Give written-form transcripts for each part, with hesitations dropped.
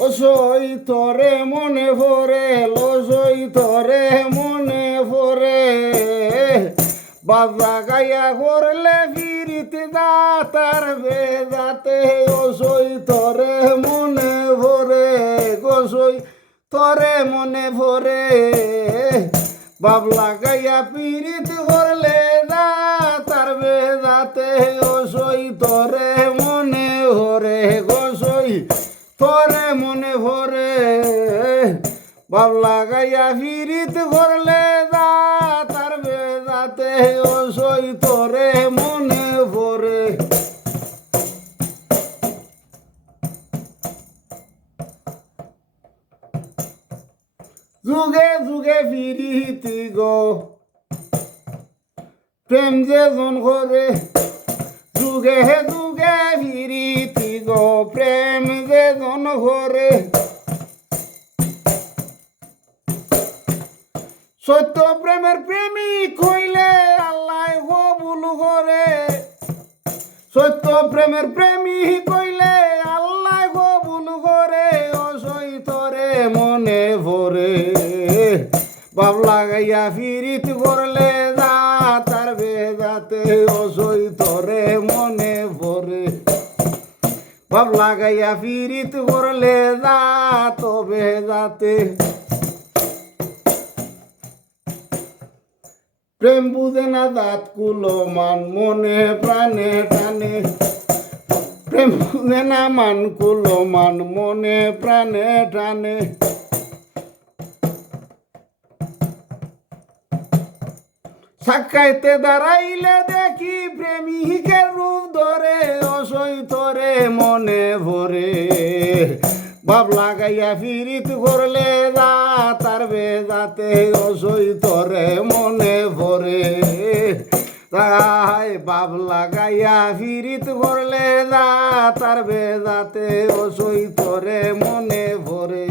ওসই তোরে মনে ভরে লসই তোরে মনে ভরে বাজা গাইয়া করলে ফিরিতে দাতার বেদাতে ওসই তোরে মনে ভরে গোসই তোরে মনে ভরে বাবলা গাইয়া পীড়িত করলে দাতার বেদাতে ওসই তোরে মনে ভরে গোসই তোরে মনে ভরে বাবলা গাইয়া ফিরিত করলে দাতার বেদাতে ওসই তোরে মনে ভরে যুগে যুগে ফিরিতি গো প্রেম যে জন করে যুগে যুগে ফিরিতি গো প্রেম যে জন করে সত্য প্রেমের প্রেমিক হইলে আল্লাহ কবুল করে সত্য প্রেমের প্রেমিক হইলে আল্লাহ কবুল করে ওসই তোরে মনে ভরে বাবলা গাইয়া ফিরিত করলে দাতার বেদাতে ওসই তোরে মনে ভরে বাবলা গাইয়া ফিরিত করলে দাত বেদাতে প্রেম বুঝে না দাঁত কুলো মান মনে প্রাণে টানে প্রেম বুঝে না মান কুলো মান মনে প্রাণে টানে সাক্ষাইতে দাঁড়াইলে দেখি প্রেমিকের রূপ ধরে অসই তোরে মনে ভরে বাবলা গাইয়া ফিরিত করলে দাতার বেদাতে ওসই তোরে মনে ভরে তাই বাবলা গাইয়া ফিরিত করলে দাতার বেদাতে ওসই তোরে মনে ভরে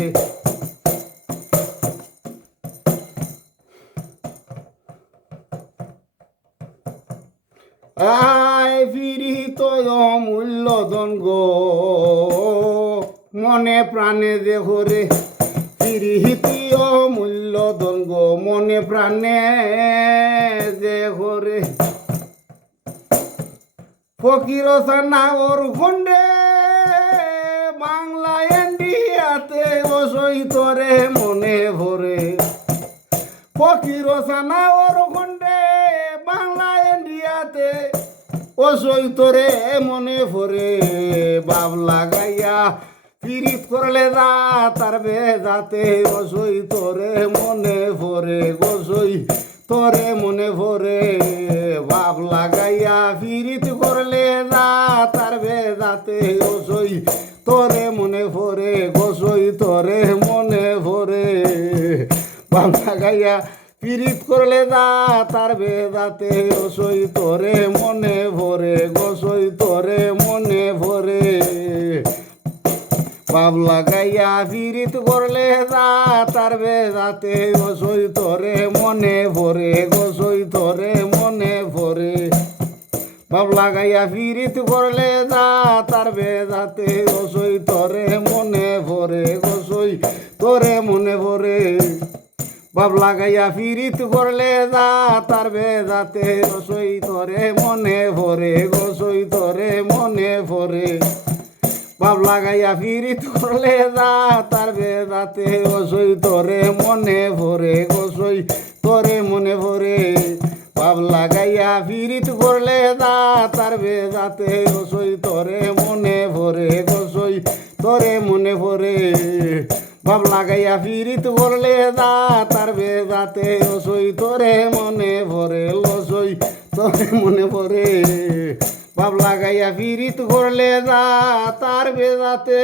আয় ফিরিত অমূল্য ধন গো মনে প্রাণে দেখো রে ফিরিতি অমূল্য ধন গো মনে প্রাণে দেখো রে ফকির সানাওর খন্ডে বাংলা ইন্ডিয়াতে ওসই তোরে মনে ভরে ফকির সানাওর খন্ডে বাংলা ইন্ডিয়াতে ওসই তোরে মনে ভরে বাবলা গাইয়া পীড়িত করলে দাতার বেদাতে ওসই তোরে মনে ভরে গোসই তোরে মনে ভরে বাবলা গাইয়া পীড়িত করলে দাতার বেদাতে ওসই তোরে মনে ভরে গোসই তোরে মনে ভরে বাবলা গাইয়া পীড়িত করলে দাতার বেদাতে ওসই তোরে মনে ভরে গোসই তোরে মনে ভরে বাবলা গাইয়া পীড়িত করলে দাতার বেদাতে ওসই তোরে মনে ভরে গোসই তোরে মনে ভরে বাবলা গাইয়া পীড়িত করলে দাতার বেদাতে ওসই তোরে মনে ভরে গোসই তোরে মনে ভরে বাবলা গাইয়া পীড়িত করলে দাতার বেদাতে ওসই তোরে মনে ভরে গোসই তোরে মনে ভরে বাবলা গাইয়া পীড়িত করলে দাতার বেদাতে ওসই তোরে মনে ভরে গোসই তোরে মনে ভরে বাবলা গাইয়া পীড়িত করলে দাতার বেদাতে ওসই তোরে মনে ভরে গোসই তোরে মনে ভরে বাবলা গাইয়া পীড়িত করলে দাতার বেদাতে ওসই তোরে মনে ভরে লসই তোরে মনে ভরে বাবলা গাইয়া পীড়িত করলে দাতার বেদাতে